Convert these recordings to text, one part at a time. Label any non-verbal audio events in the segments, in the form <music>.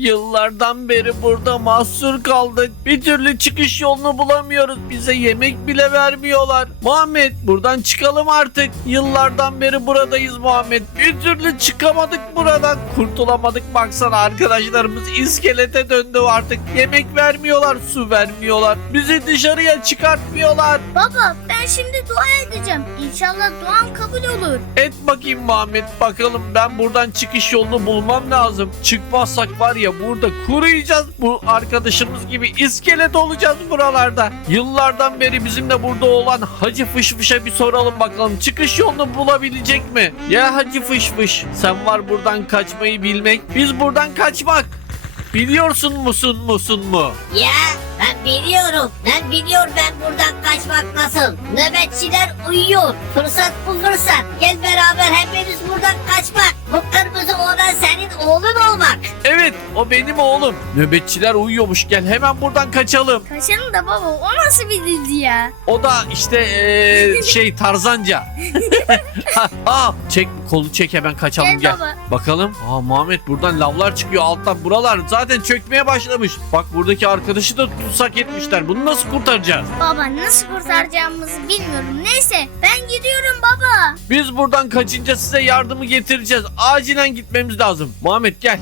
Yıllardan beri burada mahsur kaldık. Bir türlü çıkış yolunu bulamıyoruz. Bize yemek bile vermiyorlar. Muhammed buradan çıkalım artık. Yıllardan beri buradayız Muhammed. Bir türlü çıkamadık buradan. Kurtulamadık baksana arkadaşlarımız iskelete döndü artık. Yemek vermiyorlar, su vermiyorlar. Bizi dışarıya çıkartmıyorlar. Baba ben şimdi dua edeceğim. İnşallah duam kabul olur. Et bakayım Muhammed bakalım ben buradan çıkış yolunu bulmam lazım. Çıkmazsak var ya burada kuruyacağız. Bu arkadaşımız gibi iskelet olacağız buralarda. Yıllardan beri bizimle burada olan Hacı Fış Fış'a bir soralım bakalım. Çıkış yolunu bulabilecek mi? Ya Hacı Fış Fış sen var buradan kaçmayı bilmek. Biz buradan kaçmak. Biliyorsun musun musun mu? Ya ben biliyorum. Ben biliyorum ben buradan kaçmak nasıl. Nöbetçiler uyuyor. Fırsat bu fırsat. Gel beraber hepimiz buradan kaçmak. Bu kırmızı olan senin oğlun olmak. Evet o benim oğlum. Nöbetçiler uyuyormuş gel hemen buradan kaçalım. Kaçalım da baba o nasıl bir dildi ya? O da işte eee, <laughs> şey Tarzanca. <laughs> Aa, çek kolu çek hemen kaçalım Gel, gel. baba. Bakalım. Aa Muhammed buradan lavlar çıkıyor alttan. Buralar zaten çökmeye başlamış. Bak buradaki arkadaşı da tutsak etmişler. Bunu nasıl kurtaracağız? Baba nasıl kurtaracağımızı bilmiyorum. Neyse ben gidiyorum baba. Biz buradan kaçınca size yardımı getireceğiz. Acilen gitmemiz lazım. Muhammed gel.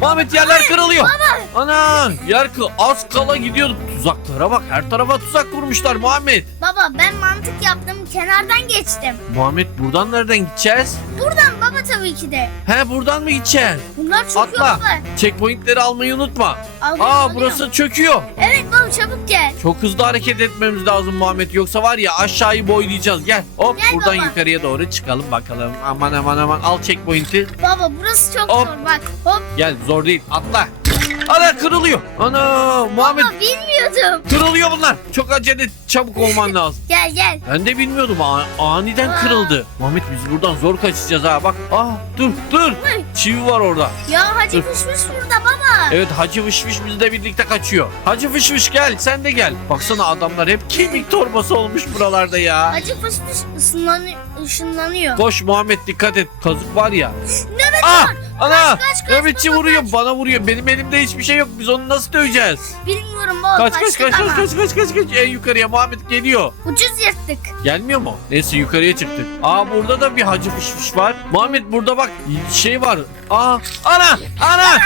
Muhammed yerler kırılıyor. Ana yer kı az kala gidiyorduk. Tuzaklara bak her tarafa tuzak kurmuşlar Muhammed. Baba ben mantık yaptım kenardan geçtim. Muhammed buradan nereden gideceğiz? Buradan baba tabii ki de. He buradan mı gideceğiz? Bunlar çöküyor Atla. baba. Checkpointleri almayı unutma. Alıyorum, Aa alıyorum. burası çöküyor. Evet baba çabuk gel. Çok hızlı hareket etmemiz lazım Muhammed. Yoksa var ya aşağıyı boylayacağız. Gel. Hop Gel buradan baba. yukarıya doğru çıkalım bakalım. Aman aman aman al checkpoint'i. Baba burası çok Hop. zor bak. Hop. Gel zor değil atla. Ana kırılıyor. Ana Muhammed Baba bilmiyordum. kırılıyor bunlar. Çok acele çabuk olman <laughs> lazım. Gel gel. Ben de bilmiyordum. A- aniden Aa. kırıldı. Muhammed biz buradan zor kaçacağız ha. Bak. Ah dur dur. Çivi var orada. Ya hacı Dur. fışmış burada baba. Evet Hacı Fış Fış bizle birlikte kaçıyor. Hacı Fış Fış gel sen de gel. Baksana adamlar hep kemik torbası olmuş buralarda ya. Hacı fışmış ısınlanıyor, ışınlanıyor. Koş Muhammed dikkat et. Kazık var ya. Nöbet Ah! Ana! Kaç kaç Nöbetçi baba, vuruyor kaç. bana vuruyor. Benim elimde hiçbir şey yok. Biz onu nasıl döveceğiz? Bilmiyorum baba. Kaç kaç kaç kaç kaç kaç kaç kaç. En yukarıya Muhammed geliyor. Ucuz yırttık. Gelmiyor mu? Neyse yukarıya çıktık. Aa burada da bir Hacı Fış Fış var. Muhammed burada bak şey var. Aa! Ana! Ana! Aa!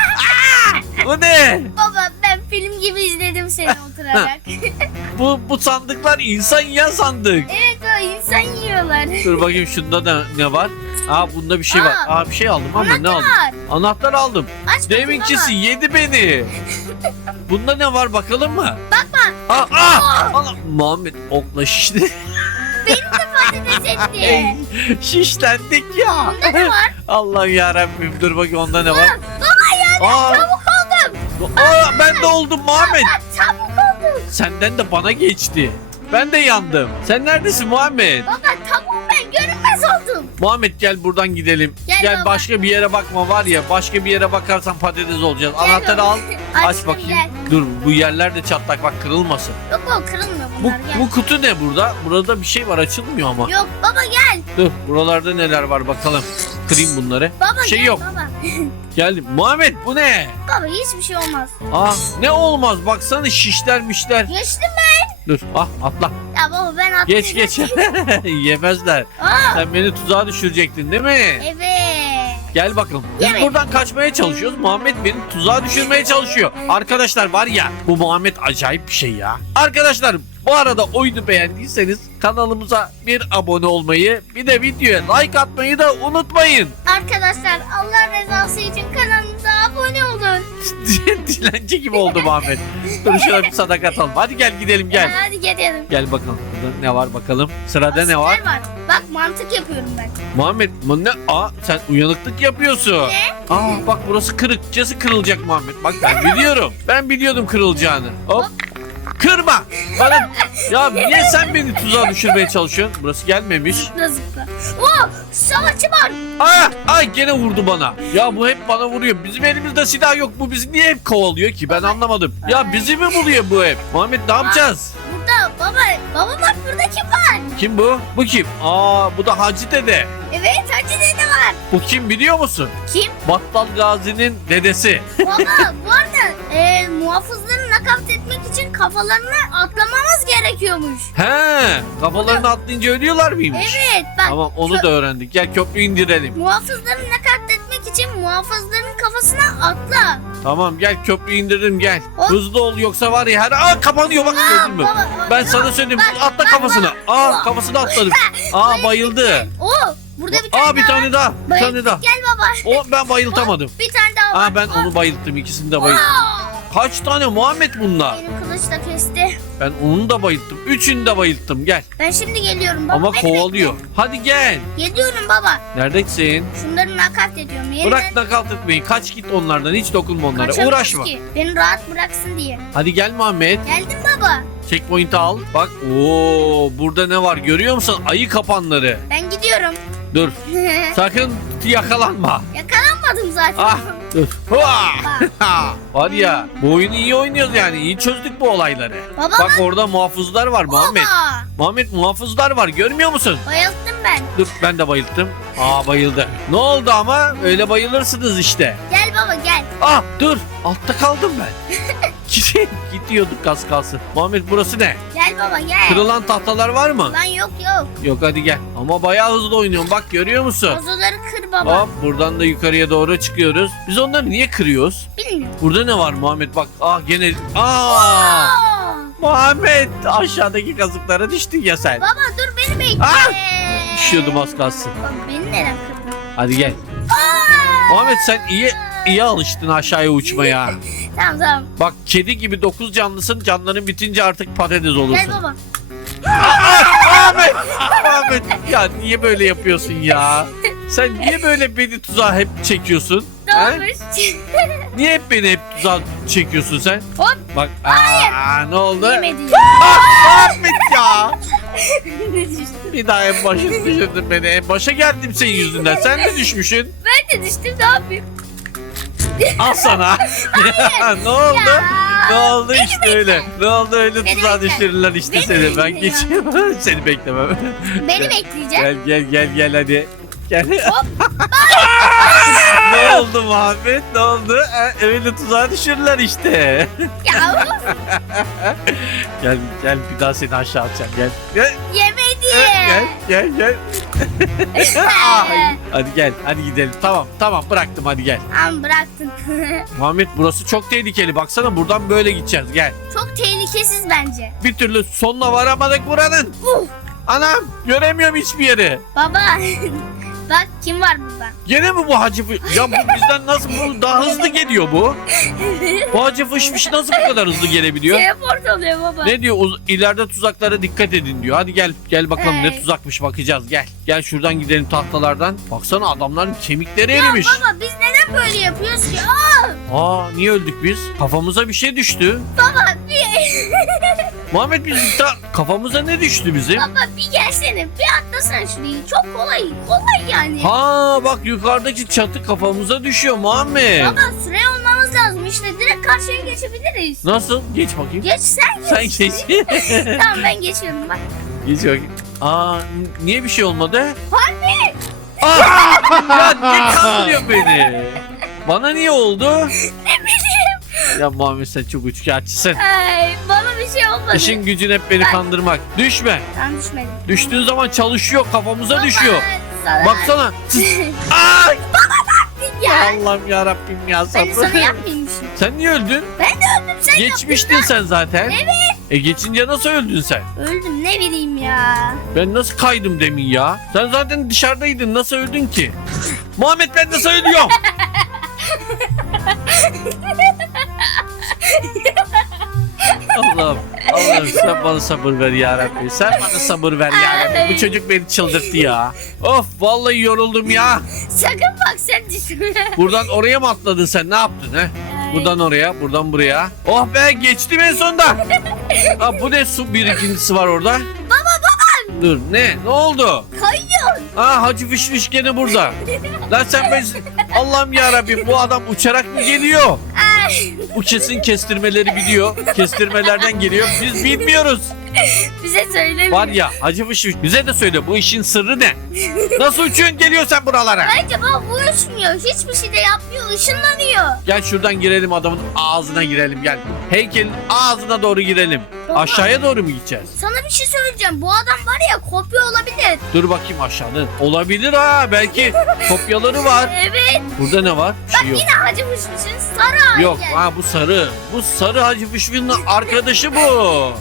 <laughs> Bu ne? Baba film gibi izledim seni oturarak. <laughs> Bu, bu sandıklar insan yiyen sandık. evet o insan yiyorlar. Dur bakayım şunda da ne var? Aa bunda bir şey var. Aa. Aa bir şey aldım ama ne aldım? Anahtar aldım. Aç bakayım Deminkisi baba. yedi beni. <laughs> Bunda ne var bakalım mı? Bakma. Aa, aa, ana, Muhammed okla şişti. <laughs> Patates etti. Şişlendik ya. Bunda ne var? Allah'ım yarabbim dur bakayım onda ne var? Baba ya Aa. Aa, ben de oldum Muhammed. Çabuk oldum. Senden de bana geçti. Ben de yandım. Sen neredesin Muhammed? Baba tavuğum ben görünmez oldum. Muhammed gel buradan gidelim. Gel Gel, baba. başka bir yere bakma var ya. Başka bir yere bakarsan patates olacağız. Gel Anahtarı baba. al. Aç Açtım, bakayım. Gel. Dur bu yerler de çatlak bak kırılmasın. Yok o kırılmıyor Bu, bunlar gel. bu kutu ne burada? Burada bir şey var açılmıyor ama. Yok baba gel. Dur buralarda neler var bakalım. Kırayım bunları. Baba Şey gel yok. baba. <laughs> Geldim. Muhammed bu ne? Baba hiçbir şey olmaz. Aa ne olmaz baksana şişler mişler. Geçtim ben. Dur ah atla. Ya baba ben atlayacağım. Geç geç. <laughs> Yemezler. Aa, Sen beni tuzağa düşürecektin değil mi? evet. Gel bakalım. Biz Evet. buradan kaçmaya çalışıyoruz. Muhammed beni tuzağa düşürmeye çalışıyor. Arkadaşlar var ya bu Muhammed acayip bir şey ya. Arkadaşlar bu arada oyunu beğendiyseniz kanalımıza bir abone olmayı bir de videoya like atmayı da unutmayın. Arkadaşlar Allah rızası için kanalımıza abone olun. <laughs> Dilenci gibi oldu Muhammed. Dur şuna bir sadaka atalım. Hadi gel gidelim gel. Hadi gidelim. Gel bakalım. Burada ne var bakalım. Sırada ne var? Asitler Bak mantık yapıyorum ben. Muhammed bu ne? Aa sen uyanıklık yapıyorsun. Ne? Aa bak burası kırıkçası kırılacak Muhammed. Bak ben biliyorum. Ben biliyordum kırılacağını. Hop. Kırma. Bana <laughs> ya niye sen beni tuzağa düşürmeye çalışıyorsun? Burası gelmemiş. Zıpla zıpla. Oo savaşçı var. Aa, ay gene vurdu bana. Ya bu hep bana vuruyor. Bizim elimizde silah yok. Bu bizi niye hep kovalıyor ki? Ben anlamadım. Ya bizi mi buluyor bu hep? Muhammed ne yapacağız? Burada Baba, baba bak burada kim var? Kim bu? Bu kim? Aa bu da Hacı dede. Evet Hacı dede var. Bu kim biliyor musun? Kim? Battal Gazi'nin dedesi. Baba bu arada <laughs> e, muhafızları nakavt etmek için kafalarına atlamamız gerekiyormuş. He, kafalarını atlayınca ölüyorlar mıymış? Evet bak Tamam onu da öğrendik. Gel köprüyü indirelim. muhafızları nakavt için muhafızların kafasına atla. Tamam gel köprüyü indirelim gel. Hop. Hızlı ol yoksa var ya her... Aa kapanıyor bak gördün mü? Baba, Ben sana söyleyeyim Bak, atla bak, kafasına. bak. Aa kafasına atladım. Aa bayıldı. Oo burada bir tane Aa bir daha tane daha. Bir tane daha. Gel baba. O ben bayıltamadım. Bir tane daha var. Aa ben onu bayılttım ikisini de bayılttım. Aa, Kaç tane Muhammed bunlar? Benim kılıç da kesti. Ben onu da bayılttım. Üçünü de bayılttım gel. Ben şimdi geliyorum baba. Ama beni kovalıyor. bekle. Hadi gel. Geliyorum baba. Neredesin? Şunları nakavt ediyorum. Yeniden Bırak nakalt etmeyi. Kaç git onlardan. Hiç dokunma onlara. kaçamaz Uğraşma. Ki. Beni rahat bıraksın diye. Hadi gel Muhammed. Geldim baba. Checkpoint'i al. Bak ooo burada ne var görüyor musun? Ayı kapanları. ben gidiyorum. Dur <laughs> sakın yakalanma. Yakalanmadım zaten. Ah dur. Hua! <laughs> var ya bu oyunu iyi oynuyoruz yani. İyi çözdük bu olayları. Baba Bak orada muhafızlar var Muhammed. Baba. Muhammed muhafızlar var görmüyor musun? Bayılttım ben. Dur ben de bayılttım. Aa bayıldı. Ne oldu ama? Öyle bayılırsınız işte. Gel baba gel. Ah dur altta kaldım ben. <laughs> <laughs> Gidiyorduk az kalsın. Muhammed burası ne? Gel baba gel. Kırılan tahtalar var mı? Lan yok yok. Yok hadi gel. Ama bayağı hızlı oynuyorsun bak görüyor musun? Vazoları kır baba. Hop buradan da yukarıya doğru çıkıyoruz. Biz onları niye kırıyoruz? Bilmiyorum. Burada ne var Muhammed bak. Ah gene. Aa! Aa! Muhammed aşağıdaki kazıklara düştün ya sen. Baba dur beni bekle. Ah! Düşüyordum az kalsın. Baba beni neden kırdın? Hadi gel. Aa! Muhammed sen iyi iyi alıştın aşağıya uçmaya. Tamam tamam. Bak kedi gibi dokuz canlısın. Canların bitince artık patates olursun. Gel baba. Ahmet! Ahmet! Ya niye böyle yapıyorsun ya? Sen niye böyle beni tuzağa hep çekiyorsun? He? olmuş? <laughs> Niye hep beni hep tuzağa çekiyorsun sen? Hop. Bak aa, ne oldu? Yemedi. Ah, Ahmet ya! <laughs> ne düştüm? Bir daha en başa düşürdün beni. En başa geldim senin yüzünden. Sen de düşmüşsün. Ben de düştüm ne yapayım? Al sana. <laughs> ne oldu? Ne oldu işte öyle. Ne oldu öyle Beni tuzağa bekle. düşürürler işte Beni seni. Ben bekle ya. geçiyorum. <laughs> seni beklemem. Beni bekleyeceğim. Gel gel gel gel hadi. Gel. Hop. <laughs> ne oldu Muhammed? Ne oldu? Ha, öyle tuzağa düşürürler işte. Ya of, gel gel bir daha seni aşağı atacağım. Gel. Gel yemedi. Gel gel gel. Ay. Hadi gel hadi gidelim. Tamam tamam bıraktım hadi gel. Am bıraktın. <laughs> Muhammed burası çok tehlikeli. Baksana buradan böyle gideceğiz. Gel. Çok tehlikesiz bence. Bir türlü sonuna varamadık buranın. Uh, Anam göremiyorum hiçbir yeri. baba. <laughs> Bak kim var burada? Gene mi bu hacı fı- Ya bu bizden nasıl bu daha hızlı geliyor bu? Bu hacı fışmış nasıl bu kadar hızlı gelebiliyor? Teleport oluyor baba. Ne diyor? Uz- ileride tuzaklara dikkat edin diyor. Hadi gel gel bakalım ne Hey. tuzakmış bakacağız gel. Gel şuradan gidelim tahtalardan. Baksana adamların kemikleri Ya erimiş. baba biz neden böyle yapıyoruz ki? Aa, Aa niye öldük biz? Kafamıza bir şey düştü. baba bir, <laughs> Muhammed biz ta- kafamıza ne düştü bizim? baba bir gelsene. Bir atlasana şurayı. Çok kolay. Kolay yani. Ha bak yukarıdaki çatı kafamıza düşüyor Muhammed. Baba süre olmamız lazım. İşte direkt karşıya geçebiliriz. Nasıl? Geç bakayım. Geç sen geç. Sen geç. <laughs> tamam ben geçiyorum bak. geç bakayım. Aa niye bir şey olmadı? Anne. Aa! ya niye kandırıyor beni? Bana niye oldu? Ya Muhammed sen çok üçkağıtçısın. Ay, bana bir şey olmadı. İşin gücün hep beni kandırmak. Düşme. Ben düşmedim. Düştüğün zaman çalışıyor kafamıza düşüyor. Sana- Baksana. <laughs> Ay ya. Allah'ım ya Rabbim ya Ben sana sabır. yapmayaymışım. Sen niye öldün? Ben de öldüm sen Geçmiştin sen zaten. Evet. E geçince nasıl öldün sen? Öldüm ne bileyim ya. Ben nasıl kaydım demin ya? Sen zaten dışarıdaydın. Nasıl öldün ki? <laughs> Muhammed ben nasıl ölüyorum? <laughs> Allah'ım. Allah'ım sen bana sabır ver ya Rabbi. Sen bana sabır ver ya Rabbi. Bu çocuk beni çıldırttı ya. Of vallahi yoruldum ya. Sakın bak sen düşme. Buradan oraya mı atladın sen? Ne yaptın he? Buradan oraya, buradan buraya. Oh be geçtim en sonunda. Ha, bu ne su birikintisi var orada? Baba baba Dur ne? Ne oldu? kayıyor. Ha Hacı Fişfiş gene burada. Lan sen ben... Allah'ım ya Rabbim bu adam uçarak mı geliyor? Bu kesin kestirmeleri biliyor. Kestirmelerden geliyor. Biz bilmiyoruz. Bize söylemiyor. Var ya Hacı Fışfış bize de söyle bu işin sırrı ne? Nasıl uçuyorsun geliyor sen buralara? Bence baba bu uçmuyor. Hiçbir şey de yapmıyor. Işınlanıyor. Gel şuradan girelim adamın ağzına girelim gel. Heykelin ağzına doğru girelim. Aşağıya doğru mu gideceğiz? Sana bir şey söyleyeceğim. Bu adam var ya kopya olabilir. Dur bakayım aşağıda. Olabilir ha belki kopyaları var. <laughs> Evet. Burada ne var? Bir şey yok. Yine Hacı Fışfış'ın sarı Yok ha bu sarı. Bu sarı Hacı Fışfış'ın arkadaşı bu. <laughs>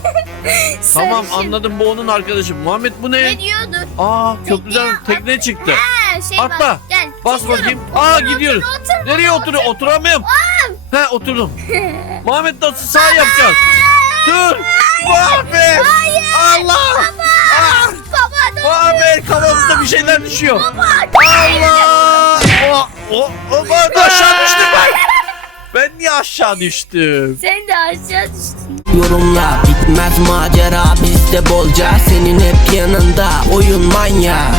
Tamam Sarışın. anladım bu onun arkadaşı. Muhammed bu ne? Ne diyordu? Aa köprüden tekne çıktı. Ha, şey Atla. Var. Gel. Bas çekiyorum. bakayım. Aa gidiyoruz. Otur. Nereye oturuyor? Oturamıyorum. He oturdum. <laughs> Muhammed nasıl sağ yapacağız? Dur. Muhammed. Allah. Ah, Baba. Muhammed kafamızda bir şeyler düşüyor. Baba. Allah. O, o, o ben aşağı düştüm ben. Ben niye aşağı düştüm? Sen de aşağı düştün. Yorumla bitmez macera bizde bolca Senin hep yanında oyun manya